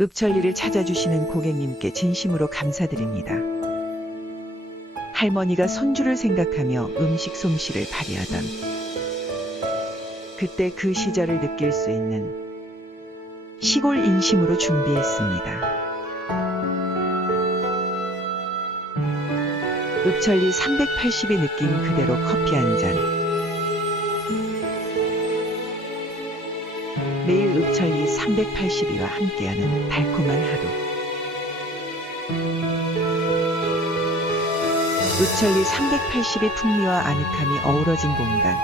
읍천리를 찾아주시는 고객님께 진심으로 감사드립니다. 할머니가 손주를 생각하며 음식 솜씨를 발휘하던 그때 그 시절을 느낄 수 있는 시골 인심으로 준비했습니다. 읍천리 380의 느낌 그대로 커피 한 잔. 매일 읍천리 382와 함께하는 달콤한 하루. 읍천리 380의 풍미와 아늑함이 어우러진 공간.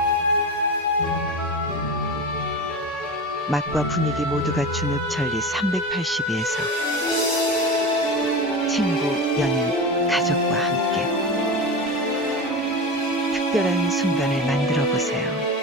맛과 분위기 모두 갖춘 읍천리 382에서 친구, 연인, 가족과 함께 특별한 순간을 만들어 보세요.